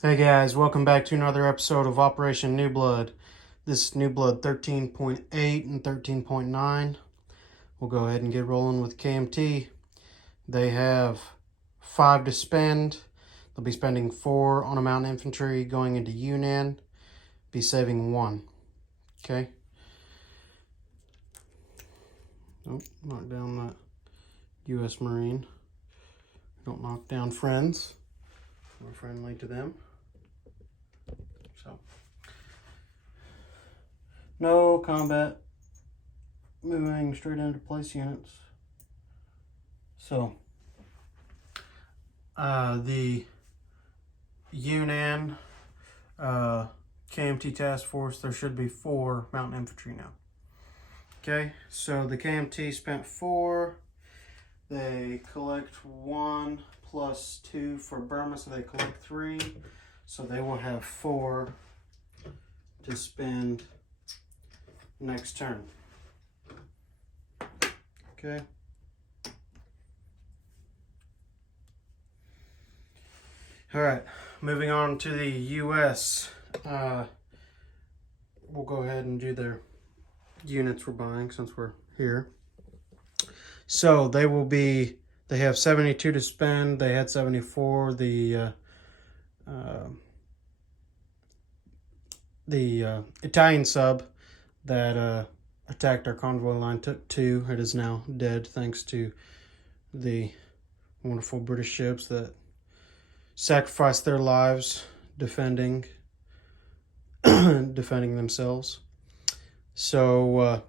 Hey guys, welcome back to another episode of Operation Newblood. This is Newblood 13.8 and 13.9. We'll go ahead and get rolling with KMT. They have 5 to spend. They'll be spending 4 on a mountain infantry going into Yunnan. Be saving 1. Okay. Oh, knock down that U.S. Marine. Don't knock down friends. We're friendly to them. So, no combat. Moving straight into place units. So, the Yunnan KMT task force, there should be 4 mountain infantry now. Okay, so the KMT spent 4. They collect 1 plus 2 for Burma, so they collect 3. So they will have 4 to spend next turn. Okay. All right, moving on to the U.S. We'll go ahead and do their units we're buying since we're here. So they have 72 to spend. They had 74. The Italian sub that attacked our convoy line took 2. It is now dead thanks to the wonderful British ships that sacrificed their lives defending themselves. So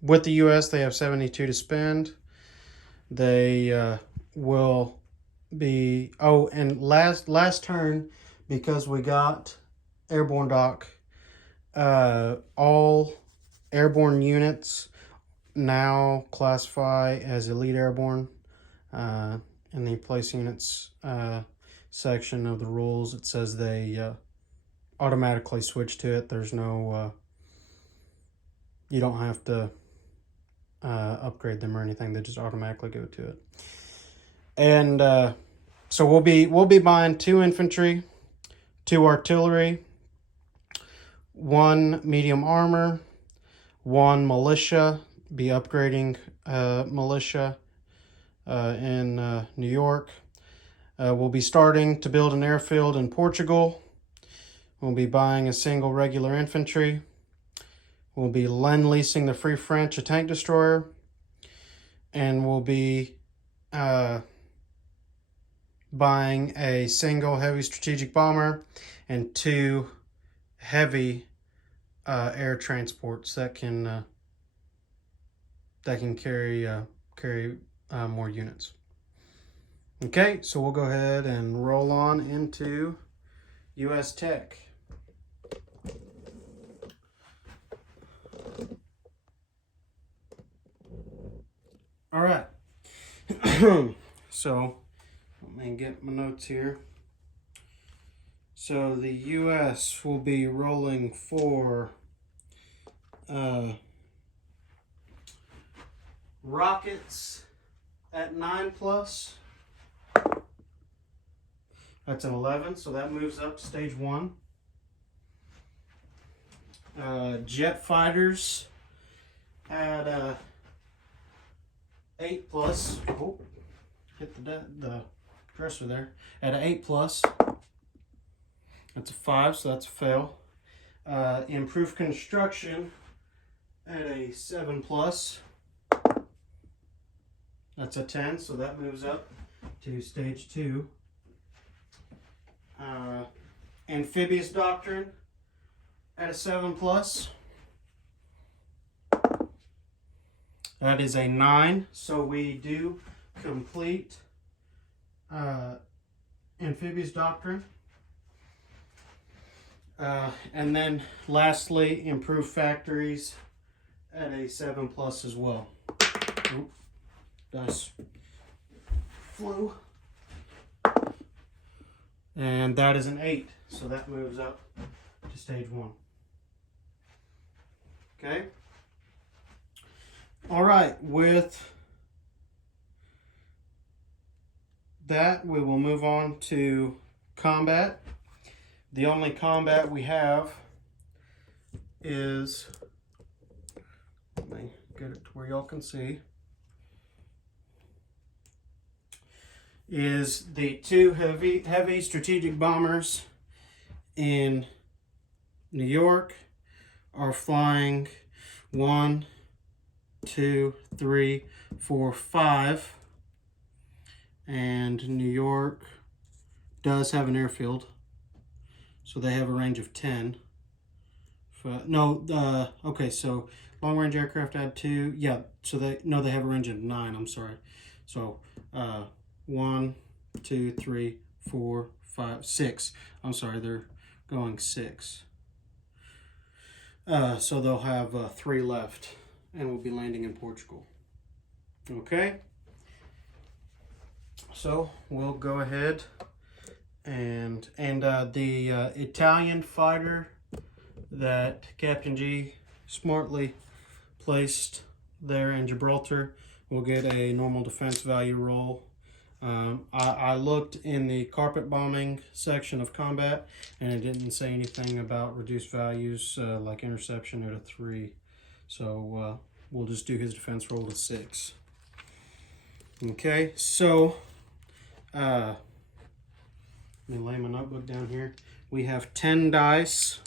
with the U.S., they have 72 to spend. They will be... Oh, and last turn, because we got airborne dock, all airborne units now classify as elite airborne. In the place units section of the rules, it says they automatically switch to it. There's no... you don't have to upgrade them or anything. They just automatically go to it. And so we'll be buying 2 infantry, 2 artillery, 1 medium armor, 1 militia. Be upgrading militia in New York. We'll be starting to build an airfield in Portugal. We'll be buying a single regular infantry. We'll be lend-leasing the Free French, a tank destroyer. And we'll be buying a single heavy strategic bomber and 2 heavy air transports that can carry more units. Okay, so we'll go ahead and roll on into U.S. Tech. All right. So let me get my notes here. So the U.S. will be rolling for rockets at 9+. That's an 11, so that moves up to stage 1. Jet fighters at 8+. Oh, hit the dresser there. At an 8+. That's a 5, so that's a fail. Improved construction at a 7+. That's a 10, so that moves up to stage 2. Amphibious doctrine at a 7+. That is a 9, so we do complete amphibious doctrine. And then lastly, improved factories at a 7+ as well. Oop, dice flew. And that is an 8, so that moves up to stage 1. Okay. All right, with that, we will move on to combat. The only combat we have is, let me get it to where y'all can see, is the two heavy strategic bombers in New York are flying 1, 2, 3, 4, 5, and New York does have an airfield, so they have a range of 10. Okay, so long range aircraft add 2. Yeah, so they have a range of 9. I'm sorry. So 1, 2, 3, 4, 5, 6. I'm sorry, they're going 6. So they'll have 3 left, and we'll be landing in Portugal. Okay. So we'll go ahead and the Italian fighter that Captain G smartly placed there in Gibraltar will get a normal defense value roll. I looked in the carpet bombing section of combat, and it didn't say anything about reduced values like interception at a 3. So we'll just do his defense roll to 6. Okay, so let me lay my notebook down here. We have 10 dice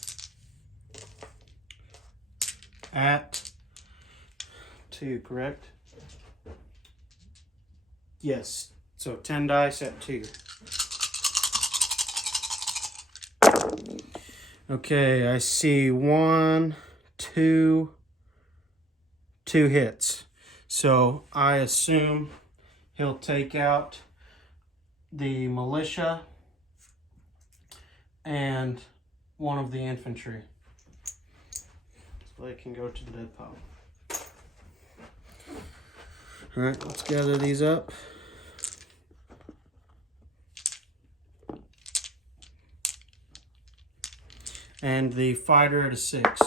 at 2, correct? Yes, so 10 dice at 2. Okay, I see 1, 2 hits. So I assume he'll take out the militia and one of the infantry. So they can go to the dead pile. All right, let's gather these up. And the fighter at a 6.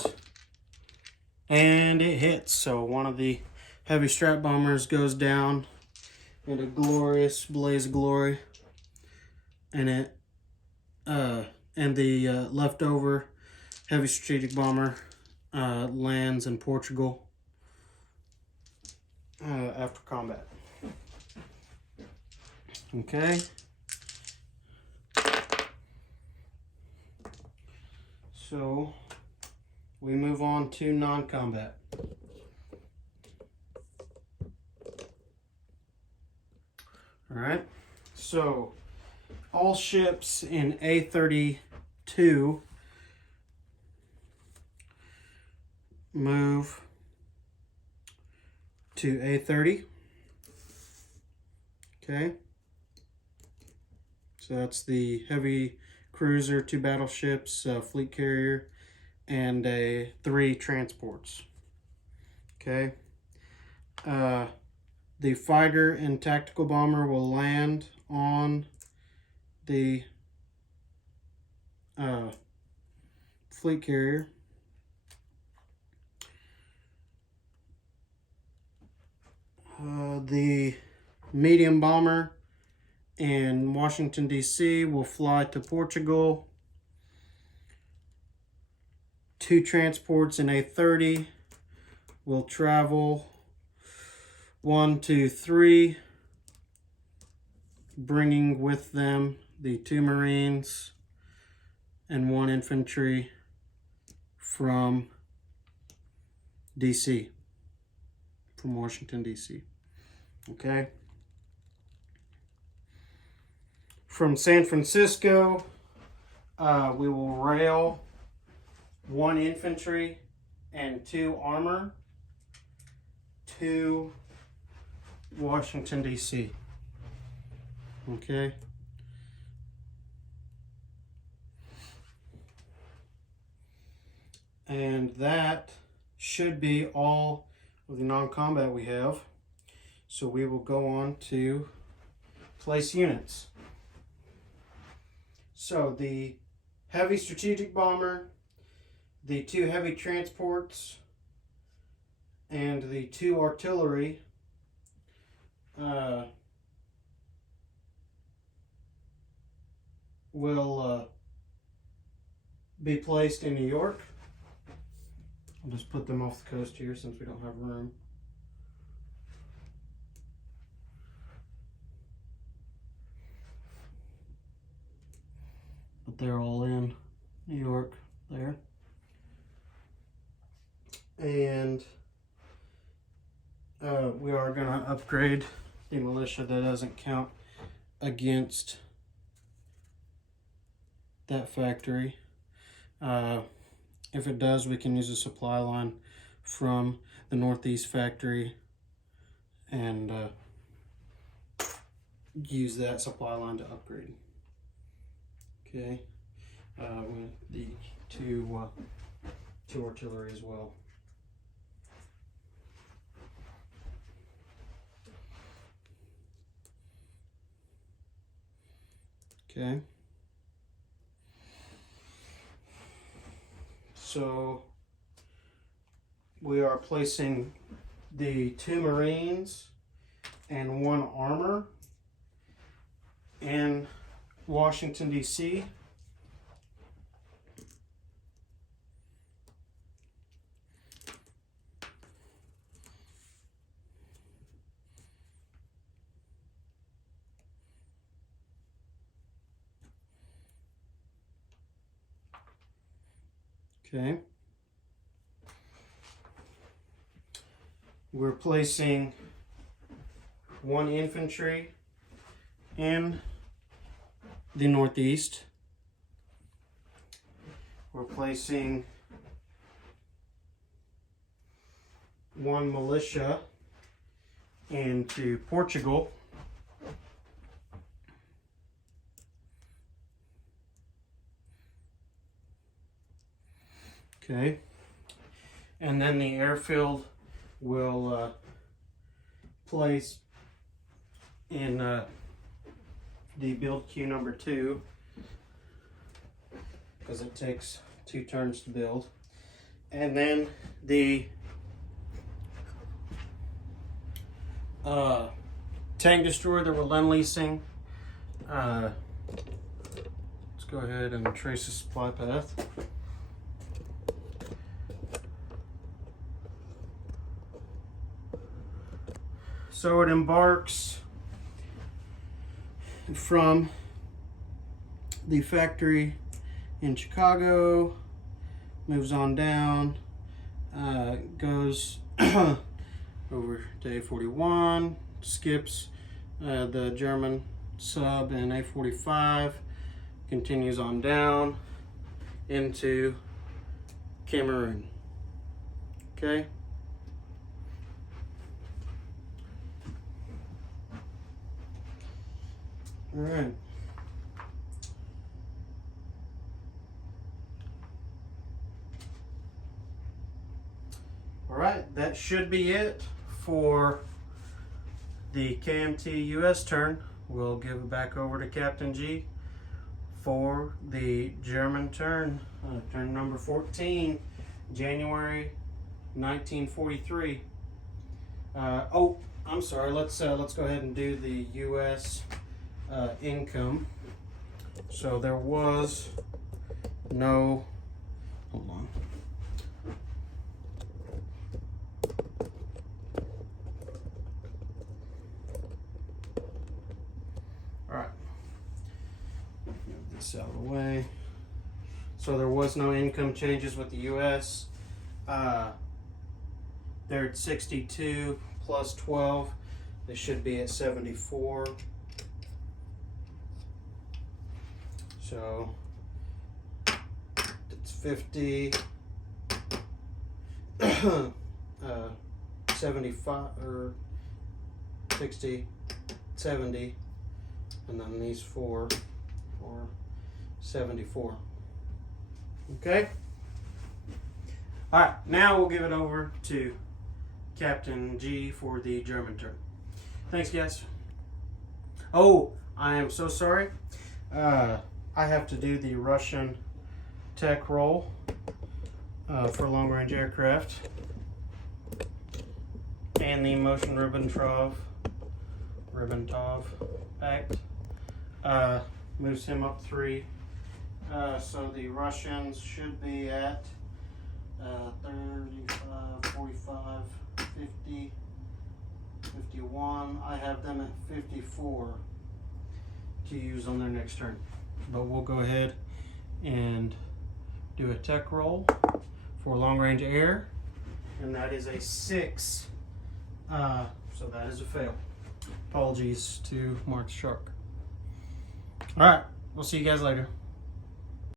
And it hits, so one of the heavy strap bombers goes down in a glorious blaze of glory. And the leftover heavy strategic bomber lands in Portugal after combat. Okay. So we move on to non-combat. All right. So all ships in A32 move to A30. Okay. So that's the heavy cruiser, 2 battleships, fleet carrier, and 3 transports. Okay. The fighter and tactical bomber will land on the fleet carrier. The medium bomber in Washington, D.C. will fly to Portugal. 2 transports in A30 will travel 1, 2, 3, bringing with them the 2 Marines and 1 infantry from D.C., from Washington, D.C. Okay. From San Francisco, we will rail 1 infantry and 2 armor to Washington, D.C. Okay. And that should be all of the non-combat we have. So we will go on to place units. So the heavy strategic bomber, the 2 heavy transports, and the 2 artillery will be placed in New York. I'll just put them off the coast here since we don't have room. But they're all in New York there. And we are going to upgrade the militia. That doesn't count against that factory. If it does, we can use a supply line from the Northeast factory and use that supply line to upgrade. Okay, with the two artillery as well. Okay. So we are placing the 2 Marines and 1 armor in Washington, D.C. Okay. We're placing 1 infantry in the Northeast. We're placing 1 militia into Portugal. Okay, and then the airfield will place in the build queue number 2 because it takes 2 turns to build. And then the tank destroyer that we're lend leasing, let's go ahead and trace the supply path. So it embarks from the factory in Chicago, moves on down, goes over to A41, skips the German sub and A45, continues on down into Cameroon. Okay. All right. All right, that should be it for the KMT US turn. We'll give it back over to Captain G for the German turn, turn number 14, January 1943. Oh, I'm sorry. Let's go ahead and do the US income. So there was no, hold on. All right, move this out of the way. So there was no income changes with the US. They're at 62 plus 12. They should be at 74. So it's 50, 75 or 60, 70, and then these four for 74. Okay. All right. Now we'll give it over to Captain G for the German turn. Thanks, guys. Oh, I am so sorry. I have to do the Russian tech roll for long-range aircraft and the Motion Ribbentrop Act moves him up 3 So the Russians should be at 35, 45, 50, 51. I have them at 54 to use on their next turn. But we'll go ahead and do a tech roll for long range air, and that is a 6. So that is a fail. Apologies to Mark Shark. All right, we'll see you guys later.